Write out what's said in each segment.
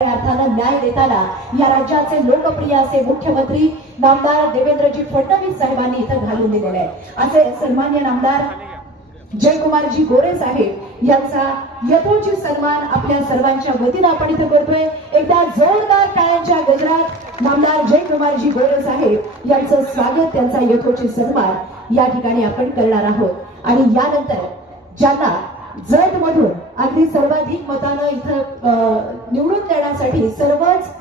अर्थानं न्याय देताना या राज्याचे लोकप्रिय असे मुख्यमंत्री नामदार देवेंद्रजी फडणवीस साहेबांनी इथं घालून दिलेले आहे असे सन्मान्य नामदार जयकुमारजी गोरे साहेब यांचा यथोचित सन्मान आपल्या सर्वांच्या वतीनं आपण इथं करतोय. एकदा जोरदार टाळ्यांच्या गजरात नामदार जयकुमारजी गोरे साहेब यांचं स्वागत त्यांचा यथोचित सन्मान या ठिकाणी आपण करणार आहोत. आणि यानंतर ज्यांना जत मधून अगदी सर्वाधिक मतानं इथं निवडून देण्यासाठी सर्वच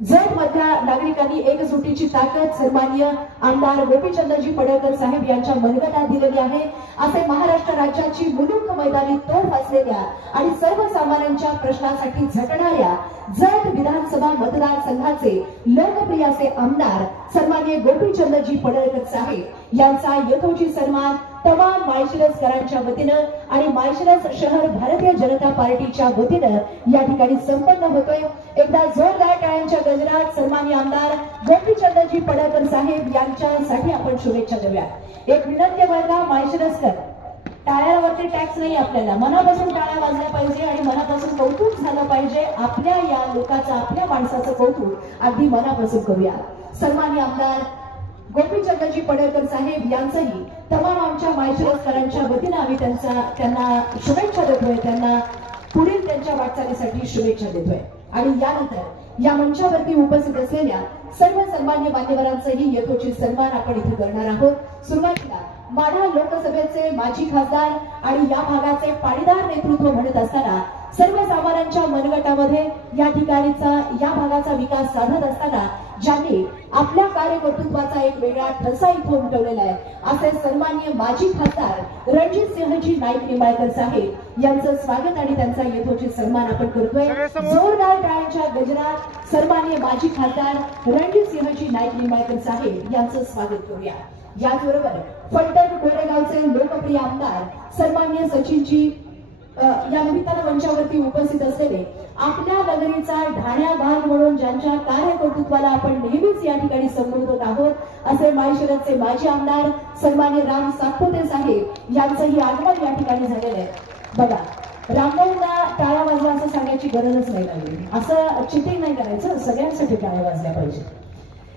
जत मधल्या नागरिकांनी एकजुटीची ताकद सन्मान्य आमदार गोपीचंदजी पडळकर साहेब यांच्या मनगटात दिलेली आहे. असे महाराष्ट्र राज्याची मुलुक मैदानी तोफ असलेल्या आणि सर्वसामान्यांच्या प्रश्नासाठी झटणाऱ्या जत विधानसभा मतदारसंघाचे लोकप्रिय असे आमदार सन्मान्य गोपीचंदजी पडळकर साहेब यांचा यथोचित सन्मान तमाम माळशिरसकरांच्या वतीनं आणि माळशिरस शहर भारतीय जनता पार्टीच्या वतीनं या ठिकाणी संपन्न होतोय. एकदा जोरदार टाळ्यांच्या गजरात सन्मान्य आमदार गोपीचंदजी पडळकर साहेब यांच्यासाठी आपण शुभेच्छा देऊया एक विनंती वर्गा बघा माळशिरसकर टाळ्यावरती टॅक्स नाही आपल्याला. मनापासून टाळ्या वाजल्या पाहिजे आणि मनापासून कौतुक झालं पाहिजे. आपल्या या लोकांचं आपल्या माणसाचं कौतुक अगदी मनापासून करूया. सन्मान्य आमदार गोपीचंदजी पडळकर साहेब यांचंही तमाम आमच्या माळशिरसकरांच्या वतीनं आम्ही त्यांचा त्यांना शुभेच्छा देतोय. त्यांना पुढील त्यांच्या वाटचालीसाठी शुभेच्छा देतोय. आणि यानंतर या मंचावरती उपस्थित असलेल्या सर्व सन्मान्य मान्यवरांचंही यथोचित सन्मान आपण इथे करणार आहोत. सुरुवातीला माढा लोकसभेचे माजी खासदार आणि या भागाचे पाणीदार नेतृत्व म्हणत असताना सर्वसामान्यांच्या मनगटामध्ये या ठिकाणीचा या भागाचा विकास साधत असताना ज्यांनी आपल्या कार्यकर्तृत्वाचा एक वेगळा ठसा इथं उमटवलेला आहे असे सन्मान्य माजी खासदार रणजित सिंहजी नाईक निंबाळकर साहेब यांचं स्वागत आणि त्यांचा यथोचित सन्मान आपण करतोय. जोरदार टाळ्यांच्या गजरात सन्मान्य माजी खासदार रणजित सिंहजी नाईक निंबाळकर साहेब यांचं स्वागत करूया. याचबरोबर फलटण कोरेगावचे लोकप्रिय आमदार सन्मान्य सचिनजी या निमित्तानं मंचावरती उपस्थित असलेले आपल्या नगरीचा ढाण्या भाग म्हणून ज्यांच्या कार्यकर्तृत्वाला आपण नेहमीच या ठिकाणी संबोधत आहोत असे माळशिरसचे माजी आमदार सन्मान्य राम सातपुते साहेब यांचंही आगमन या ठिकाणी झालेलं आहे. बघा रामभाऊंना टाळा वाजवा असं सांगायची गरजच नाही लागली. असं चिटिंग नाही करायचं सगळ्यांसाठी टाळ्या वाजल्या पाहिजे.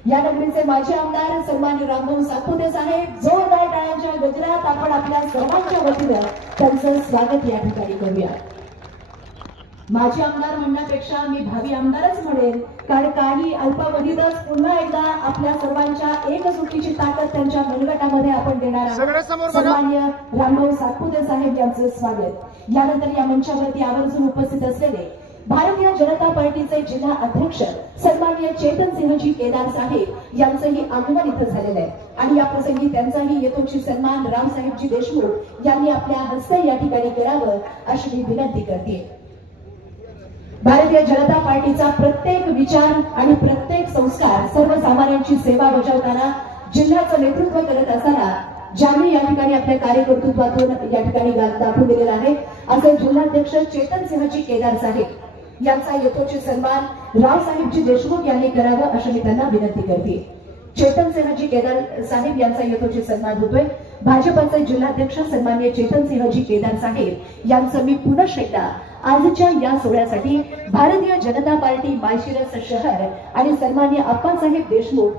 या नगरीचे माजी आमदार सन्मान्य रामभाऊ सातपुते साहेब जोरदार टाळ्यांच्या गजरात आपण आपल्या सर्वांच्या वतीनं त्यांचं स्वागत या ठिकाणी करूया. माजी आमदार म्हणण्यापेक्षा मी भावी आमदारच म्हणेन कारण काही अल्पावधीतच पुन्हा एकदा आपल्या सर्वांच्या एकजुटीची ताकद त्यांच्या मनगटामध्ये आपण देणार आहोत. सन्मान्य रामभाऊ सातपुते साहेब यांचं स्वागत. यानंतर या मंचावरती आवर्जून उपस्थित असलेले भारतीय जनता पार्टीचे जिल्हा अध्यक्ष सन्माननीय चेतन सिंहजी केदार साहेब यांचंही आगमन इथं झालेलं आहे. आणि या प्रसंगी त्यांचाही यथोचित सन्मान रामसाहेबजी देशमुख यांनी आपल्या हस्ते या ठिकाणी करावं अशी मी विनंती करते. भारतीय जनता पार्टीचा प्रत्येक विचार आणि प्रत्येक संस्कार सर्वसामान्यांची सेवा बजावताना जिल्ह्याचं नेतृत्व करत असताना ज्यांनी या ठिकाणी आपल्या कार्यकर्तृत्वातून या ठिकाणी दाखवून दिलेला आहे असे जिल्हाध्यक्ष चेतन सिंहजी केदार साहेब. यांचा यथोचित सन्मान रावसाहेबजी देशमुख यांनी करावा अशी मी त्यांना विनंती करते. चेतन सिंहजी केदार साहेब यांचा यथोचित सन्मान होतोय. भाजपचे जिल्हाध्यक्ष सन्मान्य चेतन सिंहजी केदार साहेब यांचं मी पुनश एकदा आजच्या या सोहळ्यासाठी भारतीय जनता पार्टी माळशिरस शहर आणि सन्मान्य अप्पासाहेब देशमुख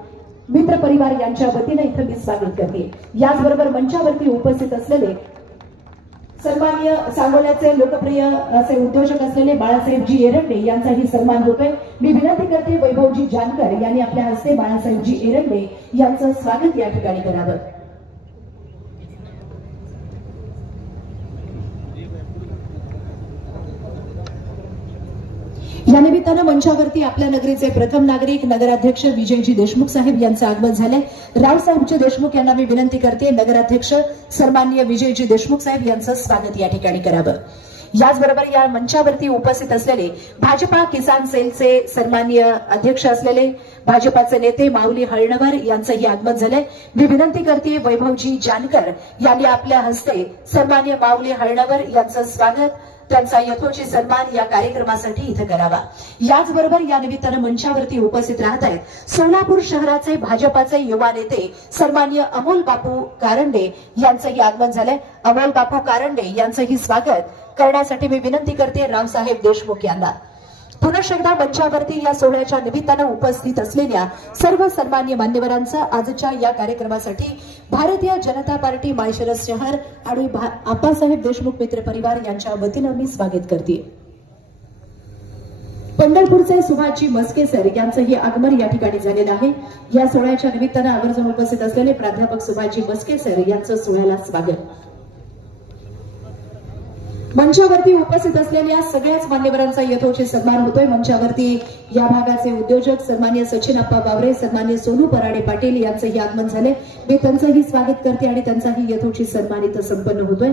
मित्र परिवार यांच्या वतीनं इथं मी स्वागत करते. याचबरोबर मंचावरती उपस्थित असलेले सन्मान्य सांगोल्याचे लोकप्रिय असे उद्योजक असलेले बाळासाहेबजी एरंडे यांचाही सन्मान होतोय. मी विनंती करते वैभवजी जानकर यांनी आपल्या हस्ते बाळासाहेबजी एरंडे यांचं स्वागत या ठिकाणी करावं. या निमित्तानं मंचावरती आपल्या नगरीचे प्रथम नागरिक नगराध्यक्ष विजयजी देशमुख साहेब यांचं आगमन झालंय. रावसाहेबजी देशमुख यांना मी विनंती करते नगराध्यक्ष सन्माननीय विजयजी देशमुख साहेब यांचं स्वागत या ठिकाणी करावं. याचबरोबर या मंचावरती उपस्थित असलेले भाजपा किसान सेलचे सन्माननीय अध्यक्ष असलेले भाजपाचे नेते माऊली हळणवर यांचंही आगमन झालंय. मी विनंती करते वैभवजी जानकर यांनी आपल्या हस्ते सन्मान्य माऊली हळणवर यांचं स्वागत. त्यांचा यथोचित सन्मान या कार्यक्रमासाठी इथं करावा. याचबरोबर या निमित्तानं मंचावरती उपस्थित राहत आहेत सोलापूर शहराचे भाजपाचे युवा नेते सन्मान्य अमोल बापू कारंडे यांचंही आगमन झालंय. अमोल बापू कारंडे यांचंही स्वागत करण्यासाठी मी विनंती करते रामसाहेब देशमुख यांना. पुनश एकदा मंचावरती या सोहळ्याच्या निमित्तानं उपस्थित असलेल्या सर्व सन्मान्य मान्यवरांचं आजच्या या कार्यक्रमासाठी भारतीय जनता पार्टी माळशिरस शहर आणि आप्पासाहेब देशमुख मित्र परिवार यांच्या वतीनं मी स्वागत करते. पंढरपूरचे सुभाषजी मस्के सर यांचंही आगमन या ठिकाणी झालेलं आहे. या सोहळ्याच्या निमित्तानं आवर्जून उपस्थित असलेले प्राध्यापक सुभाषजी मस्के सर यांचं सोहळ्याला स्वागत. मंचावरती उपस्थित असलेल्या सगळ्याच मान्यवरांचा यथोचित सन्मान होतोय. मंचावरती या भागाचे उद्योजक सन्मान्य सचिन अप्पा बावरे सन्मान्य सोनू पराडे पाटील यांचंही आगमन झाले मी त्यांचंही स्वागत करते आणि त्यांचाही यथोचित सन्मान इथं संपन्न होतोय.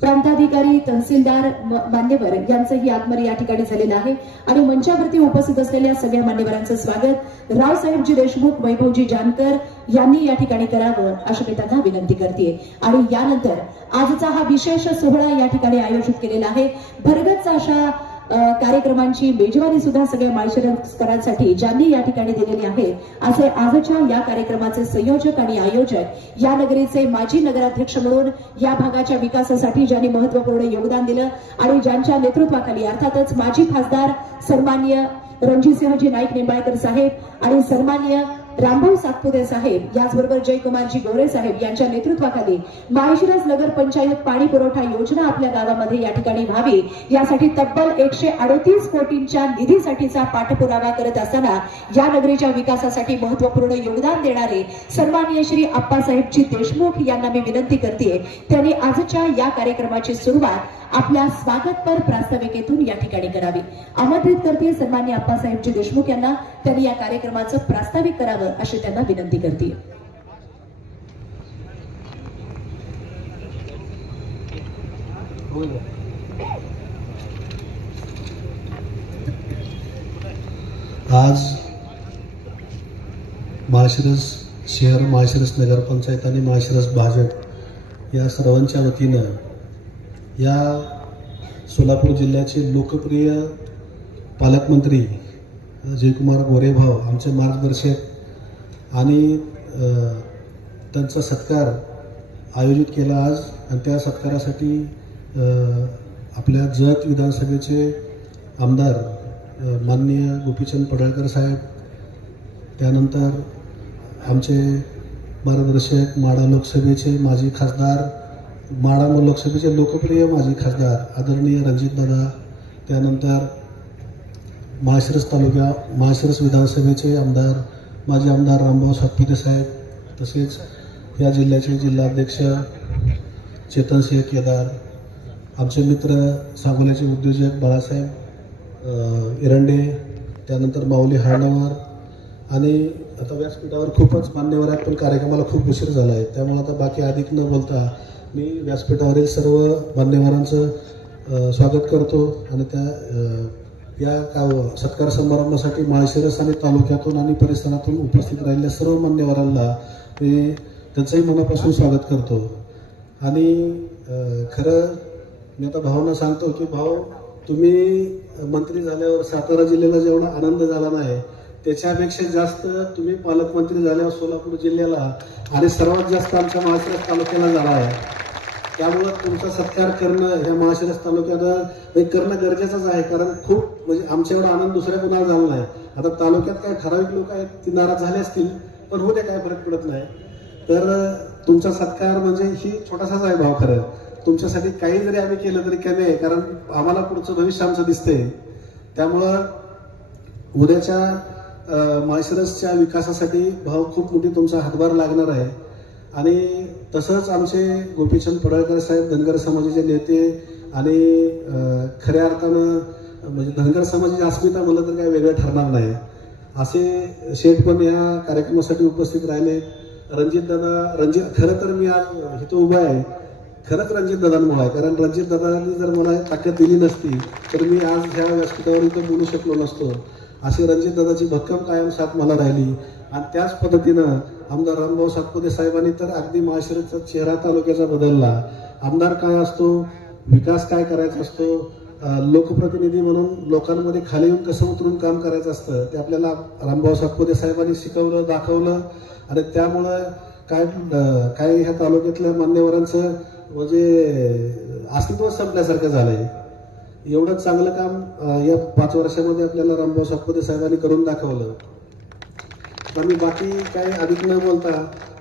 प्रांताधिकारी तहसीलदार मान्यवर यांचंही आगमन या ठिकाणी झालेलं आहे. आणि मंचावरती उपस्थित असलेल्या सगळ्या मान्यवरांचं स्वागत. रावसाहेबजी देशमुख वैभवजी जानकर यांनी या ठिकाणी करावं अशी मी त्यांना विनंती करते आणि यानंतर आजचा हा विशेष सोहळा या ठिकाणी आयोजित केलेला आहे. भरगतचा अशा कार्यक्रमांची मेजवानी सुद्धा सगळ्या माळशिरस्करांसाठी ज्यांनी या ठिकाणी दिलेली आहे. असे आजच्या या कार्यक्रमाचे संयोजक आणि आयोजक या नगरीचे माजी नगराध्यक्ष म्हणून या भागाच्या विकासासाठी ज्यांनी महत्त्वपूर्ण योगदान दिलं आणि ज्यांच्या नेतृत्वाखाली अर्थातच माजी खासदार सन्मान्य रणजितसिंहजी नाईक निंबाळकर साहेब आणि सन्मान्य रामभाऊ सातपुते साहेब याचबरोबर जयकुमारजी गोरे साहेब यांच्या नेतृत्वाखाली माळशिरस नगर पंचायत पाणी पुरवठा योजना आपल्या गावामध्ये या ठिकाणी व्हावी. यासाठी तब्बल एकशे अडतीस कोटींच्या निधीसाठीचा पाठपुरावा करत असताना या नगरीच्या विकासासाठी महत्त्वपूर्ण योगदान देणारे सन्माननीय श्री अप्पासाहेबजी देशमुख यांना मी विनंती करते त्यांनी आजच्या या कार्यक्रमाची सुरुवात आपल्या स्वागतपर प्रास्ताविकेतून या ठिकाणी करावी. आमंत्रित करते सन्मान्य अप्पासाहेबजी देशमुख यांना. त्यांनी या कार्यक्रमाचं प्रास्ताविक करावं अशी त्यांना विनंती करते. आज माळशिरस शहर माळशिरस नगरपंचायत आणि माळशिरस भाजप या सर्वांच्या वतीनं या सोलापूर जिल्ह्याचे लोकप्रिय पालकमंत्री जयकुमार गोरेभाव आमचे मार्गदर्शक आणि त्यांचा सत्कार आयोजित केला आज. आणि त्या सत्कारासाठी आपल्या जत विधानसभेचे आमदार माननीय गोपीचंद पडळकर साहेब त्यानंतर आमचे मार्गदर्शक माडा लोकसभेचे माजी खासदार माडामोल लोकसभेचे लोकप्रिय माजी खासदार आदरणीय रणजितदादा त्यानंतर माळशिरस तालुक्या माळशिरस विधानसभेचे आमदार माजी आमदार रामभाऊ सातपुते साहेब तसेच या जिल्ह्याचे जिल्हाध्यक्ष चेतन सिंह केदार आमचे मित्र सांगोल्याचे उद्योजक बाळासाहेब इरंडे एरंडे त्यानंतर माऊली हार्डवर आणि आता व्यासपीठावर खूपच मान्यवर आहेत पण कार्यक्रमाला खूप उशीर झाला आहे त्यामुळे आता बाकी अधिक न बोलता मी व्यासपीठावरील सर्व मान्यवरांचं स्वागत करतो आणि त्या या का सत्कार समारंभासाठी माळशिरस आणि तालुक्यातून आणि परिसरातून उपस्थित राहिलेल्या सर्व मान्यवरांना मी त्यांचंही मनापासून स्वागत करतो. आणि खरं मी आता भावना सांगतो की भाऊ तुम्ही मंत्री झाल्यावर सातारा जिल्ह्याला जेवढा आनंद झाला नाही त्याच्यापेक्षा जास्त तुम्ही पालकमंत्री झाल्यावर सोलापूर जिल्ह्याला आणि सर्वात जास्त आमच्या माळशिरस तालुक्याला झाला आहे. त्यामुळं तुमचा सत्कार करणं ह्या माळशिरस तालुक्यात हे करणं गरजेचंच आहे. कारण खूप म्हणजे आमच्या एवढा आनंद दुसऱ्या कुणाला झाला नाही. आता तालुक्यात काय ठराविक लोक आहेत ती नाराज झाले असतील पण होते काय फरक पडत नाही. तर तुमचा सत्कार म्हणजे ही छोटासाच आहे भाव खरं. तुमच्यासाठी काही जरी आम्ही केलं तरी कमी आहे. कारण आम्हाला पुढचं भविष्य आमचं दिसतंय. त्यामुळं उद्याच्या माळशिरसच्या विकासासाठी भाव खूप मोठी तुमचा हातभार लागणार आहे. आणि तसंच आमचे गोपीचंद पडळकर साहेब धनगर समाजाचे नेते आणि खऱ्या अर्थानं म्हणजे धनगर समाजाची अस्मिता म्हणलं तर काही वेगळं ठरणार नाही. असे शेठ पण या कार्यक्रमासाठी उपस्थित राहिले. रणजित दादा रणजित खरं तर मी आज इथं उभा आहे. खरंच रणजित दादांमुळे आहे. कारण रणजित दादांनी जर मला ताकद दिली नसती तर मी आज ह्या व्यासपीठावर इथं बोलू शकलो नसतो. अशी रणजित दादाची भक्कम कायम साथ मला राहिली. आणि त्याच पद्धतीनं आमदार रामभाऊ सातपुते साहेबांनी तर अगदी माळशिरसचा चेहरा तालुक्याचा बदलला. आमदार काय असतो? विकास काय करायचा असतो? लोकप्रतिनिधी म्हणून लोकांमध्ये खाली येऊन कसं उतरून काम करायचं असतं ते आपल्याला रामभाऊ सातपुते साहेबांनी शिकवलं दाखवलं. आणि त्यामुळं काय काय ह्या तालुक्यातल्या मान्यवरांचं म्हणजे अस्तित्व संपल्यासारखं झालंय. एवढं चांगलं काम या पाच वर्षामध्ये आपल्याला रामभाऊ सातपुते साहेबांनी करून दाखवलं. आम्ही बाकी काही अधिक न बोलता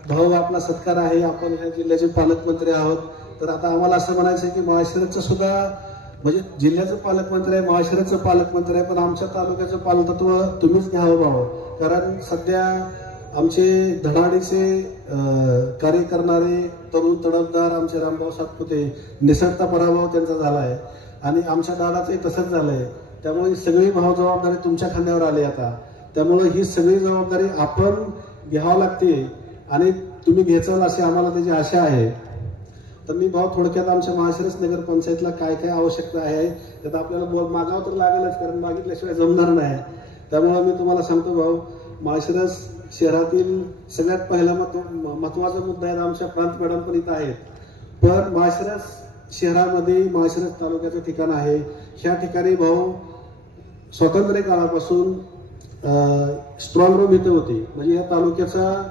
भाऊ आपला सत्कार आहे आपण ह्या जिल्ह्याचे पालकमंत्री आहोत. तर आता आम्हाला असं म्हणायचं आहे की माळशिरसचं सुद्धा म्हणजे जिल्ह्याचं पालकमंत्री आहे माळशिरसचं पालकमंत्री आहे पण आमच्या तालुक्याचं पालकत्व तुम्हीच घ्यावं हो भाऊ. कारण सध्या आमचे धडाडीचे कार्य करणारे तरुण तडफदार आमचे रामभाऊ सातपुते निसटता पराभव त्यांचा झाला आहे आणि आमच्या दादाचंही तसंच झालंय. त्यामुळे सगळी भाव जबाबदारी तुमच्या खांद्यावर आली आता. त्यामुळं ही सगळी जबाबदारी आपण घ्यावं लागते आणि तुम्ही घ्याचाल अशी आम्हाला त्याची आशा आहे. तर मी भाऊ थोडक्यात आमच्या महाशिरस नगर पंचायतला काय काय आवश्यकता आहे त्यात आपल्याला बोल मागावं तर लागेलच कारण मागितल्याशिवाय जमणार नाही. त्यामुळं मी तुम्हाला सांगतो भाऊ माळशिरस शहरातील सगळ्यात पहिला महत्त्व महत्त्वाचा मुद्दा आहे आमच्या प्रांत मॅडम पण इथं आहेत. पण माळशिरस शहरामध्ये माळशिरस तालुक्याचं ठिकाण आहे. ह्या ठिकाणी भाऊ स्वातंत्र्य काळापासून स्ट्रॉंग रूम इथे होते. म्हणजे या तालुक्याचा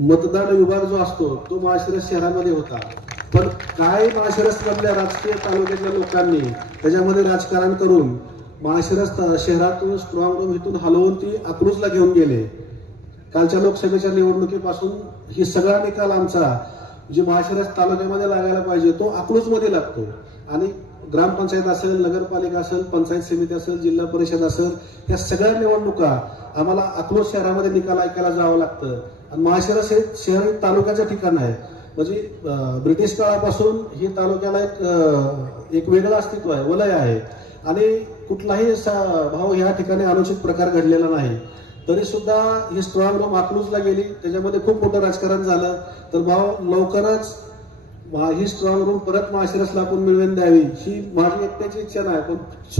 मतदान विभाग जो असतो तो माळशिरस शहरामध्ये होता. पण काय माळशिरस मधल्या राजकीय तालुक्यातल्या लोकांनी त्याच्यामध्ये राजकारण करून माळशिरस त- शहरातून स्ट्रॉंग रूम इथून हलवून ती अक्रूजला घेऊन गेले. कालच्या लोकसभेच्या निवडणुकीपासून ही सगळा निकाल आमचा जे माळशिरस तालुक्यामध्ये लागायला पाहिजे तो अक्रूजमध्ये लागतो. आणि ग्रामपंचायत असेल नगरपालिका असेल पंचायत समिती असेल जिल्हा परिषद असेल या सगळ्या निवडणुका आम्हाला अकलूज शहरामध्ये निकाल ऐकायला जावं लागतं. आणि महाशहरा हे शहर तालुक्याचं ठिकाण आहे म्हणजे ब्रिटिश काळापासून ही तालुक्याला एक एक वेगळं अस्तित्व आहे वलय आहे. आणि कुठलाही सा- भाव ह्या ठिकाणी अनुचित प्रकार घडलेला नाही. तरी सुद्धा ही स्ट्रॉंग रूम अकलूजला गेली. त्याच्यामध्ये खूप मोठं राजकारण झालं. तर भाव लवकरच ही स्ट्रॉंग रूम परत माळशिरसला आपण मिळवून द्यावी ही माझी एकट्याची इच्छा नाही. पण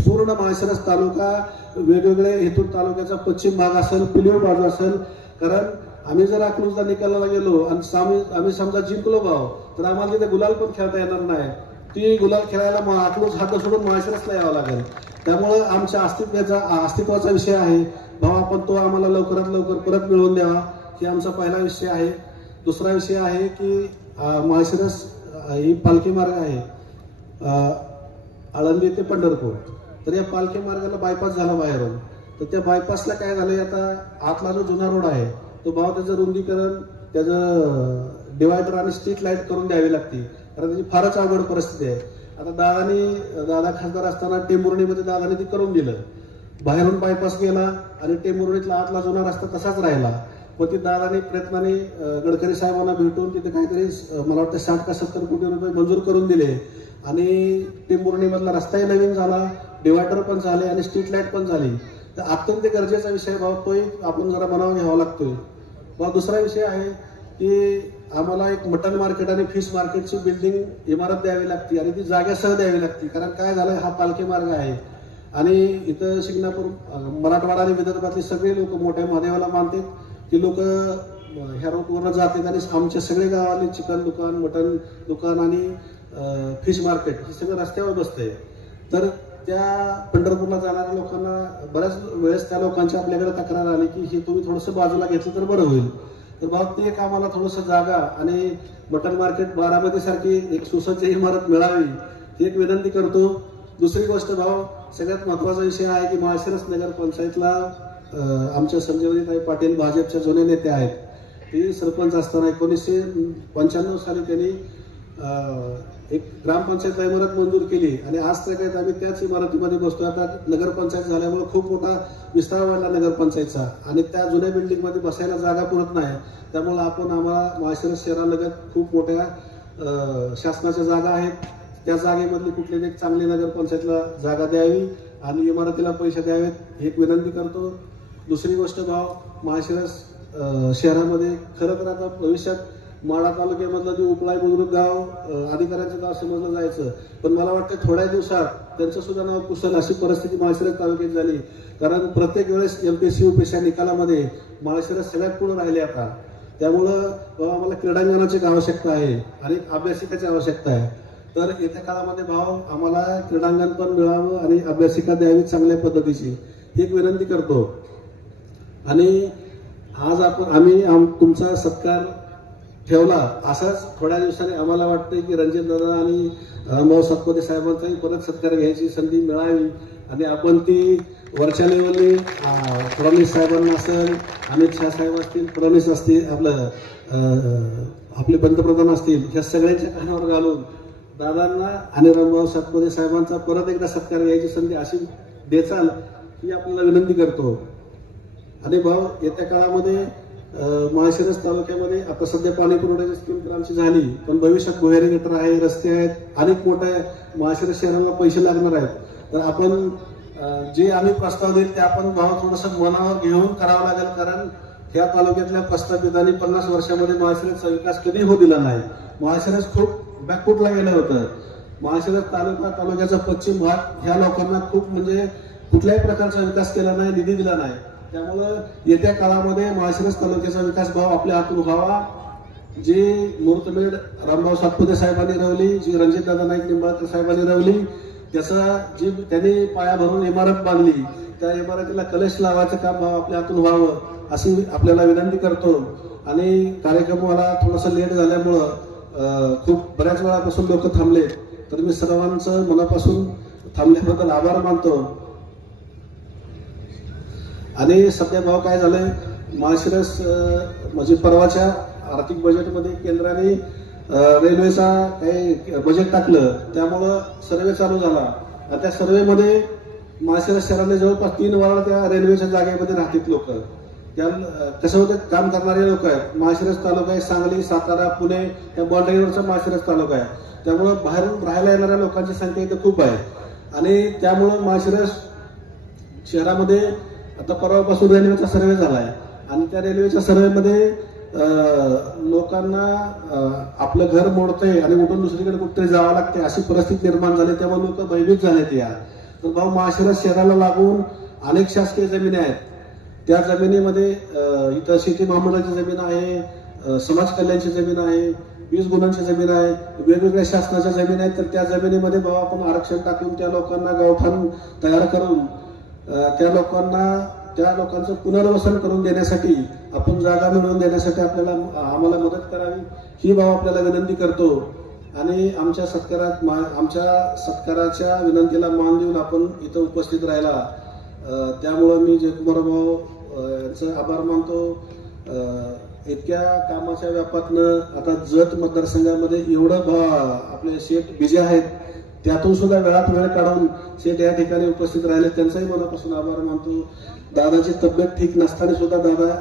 पूर्ण माळशिरस तालुका वेगवेगळे हेतून तालुक्याचा पश्चिम भाग असेल पिलीव बाजू असेल. कारण आम्ही जर अकलूजला निकालाला गेलो आणि आम्ही आम्ही समजा जिंकलो भाव तर आम्हाला तिथे गुलाल पण खेळता येणार नाही. ती गुलाल खेळायला अकलूज हात सोडून माळशिरसला यावं लागेल. त्यामुळं आमच्या अस्तित्वाचा अस्तित्वाचा विषय आहे. भाव आपण तो आम्हाला लवकरात लवकर परत मिळवून द्यावा ही आमचा पहिला विषय आहे. दुसरा विषय आहे की माळशिरस ही पालखी मार्ग आहे. आळंदी ते पंढरपूर. तर या पालखी मार्गाला बायपास झाला बाहेरून. तर त्या बायपासला काय झालंय आता आतला जो जुना रोड आहे तो भाव त्याचं रुंदीकरण त्याचं डिवायडर आणि स्ट्रीट लाइट करून द्यावी लागते. कारण त्याची फारच अवघड परिस्थिती आहे. आता दादानी दादा खासदार असताना टेमुर्णीमध्ये दादाने ते करून दिलं. बाहेरून बायपास गेला आणि टेंभुर्णीतला आतला जुना रस्ता तसाच राहिला. मग ते दादाने प्रयत्नाने गडकरी साहेबांना भेटून तिथे काहीतरी मला वाटतं साठ का सत्तर कोटी रुपये मंजूर करून दिले. आणि टिंबुर्णीमधला रस्ताही नवीन झाला डिवायडर पण झाले आणि स्ट्रीट लाइट पण झाली. तर अत्यंत गरजेचा विषय भाव तोही आपण जरा मनावर घ्यावा लागतोय. मग दुसरा विषय आहे की आम्हाला एक मटन मार्केट आणि फिश मार्केटची बिल्डिंग इमारत द्यावी लागते आणि ती जाग्यासह द्यावी लागते. कारण काय झालं हा पालखी मार्ग आहे. आणि इथं शिंगणापूर मराठवाडा आणि विदर्भातली सगळे लोक मोठ्या महादेवाला मानतात. ती लोक ह्या रोडवरनं जातात आणि आमच्या सगळे गावाले चिकन दुकान मटन दुकान आणि फिश मार्केट हे सगळं रस्त्यावर बसतंय. तर त्या पंढरपूरला जाणाऱ्या लोकांना बऱ्याच वेळेस त्या लोकांची आपल्याकडे तक्रार आली की हे तुम्ही थोडंसं बाजूला घेतलं तर बरं होईल. तर भाऊ ते एक आम्हाला थोडंसं जागा आणि मटन मार्केट बारामती सारखी एक सुसज्ज इमारत मिळावी ही एक विनंती करतो. दुसरी गोष्ट भाऊ सगळ्यात महत्त्वाचा विषय आहे की माळशिरस नगर पंचायतला आमच्या संजीवनीताई पाटील भाजपच्या जुने नेते आहेत. ते सरपंच असताना एकोणीसशे पंच्याण्णव साली त्यांनी एक ग्रामपंचायत इमारत मंजूर केली आणि आज तर काय आम्ही त्याच इमारतीमध्ये बसतो आता नगरपंचायत झाल्यामुळे खूप मोठा विस्तार वाढला नगरपंचायतचा आणि त्या जुन्या बिल्डिंगमध्ये बसायला जागा पुरत नाही. त्यामुळे आपण आम्हाला माळशिरस शहरालगत खूप मोठ्या शासनाच्या जागा आहेत. त्या जागेमधली कुठली एक चांगली नगरपंचायतला जागा द्यावी आणि इमारतीला पैसे द्यावेत एक विनंती करतो. दुसरी गोष्ट भाव माळशिरस शहरामध्ये खरं तर आता भविष्यात माडा तालुक्यामधलं जे उपलाय बुद्रुक गाव अधिकाऱ्यांचं गाव समजलं जायचं. पण मला वाटतं थोड्या दिवसात त्यांचं सुद्धा नाव कुशल अशी परिस्थिती माळशिरस तालुक्यात झाली. कारण प्रत्येक वेळेस एम पी सी युपीएससी निकालामध्ये माळशिरस सगळ्यात पुढे राहिले आता. त्यामुळं बाबा आम्हाला क्रीडांगणाची आवश्यकता आहे आणि अभ्यासिकाची आवश्यकता आहे. तर येत्या काळामध्ये भाव आम्हाला क्रीडांगण पण मिळावं आणि अभ्यासिका द्यावी चांगल्या पद्धतीची. एक विनंती करतो. आणि आज आपण आम्ही आम तुमचा सत्कार ठेवला. असाच थोड्या दिवसांनी आम्हाला वाटतं की रणजित दादा आणि मौ सातपुते साहेबांचाही परत सत्कार घ्यायची संधी मिळावी. आणि आपण ती वरच्या लेवलने अं, फडणवीस साहेबांना असेल अमित शहा साहेब असतील फडणवीस असतील आपलं आपले पंतप्रधान असतील ह्या सगळ्यांच्या कानावर घालून दादांना आणि रामभाऊ सातपुते साहेबांचा परत एकदा सत्कार घ्यायची संधी अशी देचाल ही आपल्याला विनंती करतो. आणि भाव येत्या काळामध्ये माळशिरस तालुक्यामध्ये आता सध्या पाणी पुरवठ्याची स्कीम तर आमची झाली पण भविष्यात भुयारी गटर आहे रस्ते आहेत अनेक मोठ्या माळशिरस शहराला पैसे लागणार आहेत. तर आपण जे आम्ही प्रस्ताव देईल ते आपण भाव थोडंसं मनावर घेऊन करावं लागेल कारण ह्या तालुक्यातल्या प्रस्थापितांनी पन्नास वर्षामध्ये माळशिरसचा विकास कधी होऊ दिला नाही. माळशिरस खूप बॅकफुटला गेलं होतं. माळशिरस तालुका तालुक्याचा पश्चिम भाग ह्या लोकांना खूप म्हणजे कुठल्याही प्रकारचा विकास केला नाही निधी दिला नाही. त्यामुळं येत्या काळामध्ये माळशिरस तालुक्याचा विकास भाव आपल्या हातून व्हावा. जी मुहूर्तमेढ रामभाऊ सातपुते साहेबांनी रवली जी रणजितदादा नाईक निंबाळकर साहेबांनी रवली त्याचा जी त्यांनी पाया भरून इमारत बांधली त्या इमारतीला कलश लावायचं काम भाव आपल्या हातून व्हावं अशी आपल्याला विनंती करतो. आणि कार्यक्रमाला थोडासा लेट झाल्यामुळं खूप बऱ्याच वेळापासून लोक थांबले तर मी सर्वांचं मनापासून थांबल्याबद्दल आभार मानतो. आणि सध्या भाव काय झालंय माळशिरस म्हणजे परवाच्या आर्थिक बजेटमध्ये केंद्राने रेल्वेचा काही बजेट टाकलं त्यामुळं सर्वे चालू झाला. आणि त्या सर्वेमध्ये माळशिरस शहराने जवळपास तीन वारा त्या रेल्वेच्या जागेमध्ये राहतील लोक. त्या कसं होतं काम करणारे लोक आहेत. माळशिरस तालुका आहे सांगली सातारा पुणे या बॉर्डरीवरचा माळशिरस तालुका आहे. त्यामुळं बाहेरून राहायला येणाऱ्या लोकांची संख्या इथं खूप आहे. आणि त्यामुळं माळशिरस शहरामध्ये आता परवापासून रेल्वेचा सर्वे झालाय. आणि त्या रेल्वेच्या सर्वेमध्ये लोकांना आपलं घर मोडतंय आणि उठून दुसरीकडे कुठेतरी जावं लागते अशी परिस्थिती निर्माण झाली त्यामुळे लोक भयभीत झालेत या. तर भाऊ महाशिरस शहराला लागून अनेक शासकीय जमिनी आहेत. त्या जमिनीमध्ये इथं शेती महामंडळाची जमीन आहे समाज कल्याणची जमीन आहे वीज गुणांची जमीन आहे वेगवेगळ्या शासनाच्या जमीन आहेत. तर त्या जमिनीमध्ये भाऊ आपण आरक्षण टाकून त्या लोकांना गावठाण तयार करून त्या लोकांना त्या लोकांचं पुनर्वसन करून देण्यासाठी आपण जागा मिळवून देण्यासाठी आपल्याला आम्हाला मदत करावी ही भाव आपल्याला विनंती करतो. आणि आमच्या सत्कारात मा- आमच्या सत्काराच्या विनंतीला मान देऊन आपण इथं उपस्थित राहिला. त्यामुळं मी जयकुमार भाऊ यांचं आभार मानतो. इतक्या कामाच्या व्यापातनं आता जत मतदारसंघामध्ये एवढं भा- आपले शेठ बिजे आहेत. त्यातून सुद्धा वेळात वेळ काढून शेठ या ठिकाणी उपस्थित राहिले त्यांचाही मनापासून आभार मानतो. दादाची तब्येत ठीक नसताना सुद्धा दादा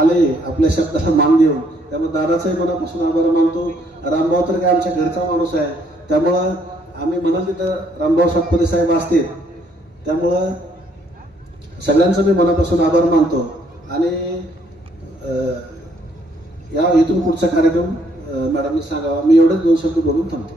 आले आपल्या शब्दाला मान देऊन. त्यामुळे दादाचाही मनापासून आभार मानतो. रामभाऊ तर काय आमच्या घरचा माणूस आहे. त्यामुळं आम्ही म्हणाल तिथं रामभाऊ सातपदे साहेब असतील. त्यामुळं सगळ्यांचं मी मनापासून आभार मानतो. आणि या इथून पुढचा कार्यक्रम मॅडमने सांगावा. मी एवढंच दोन शब्द बोलून थांबतो.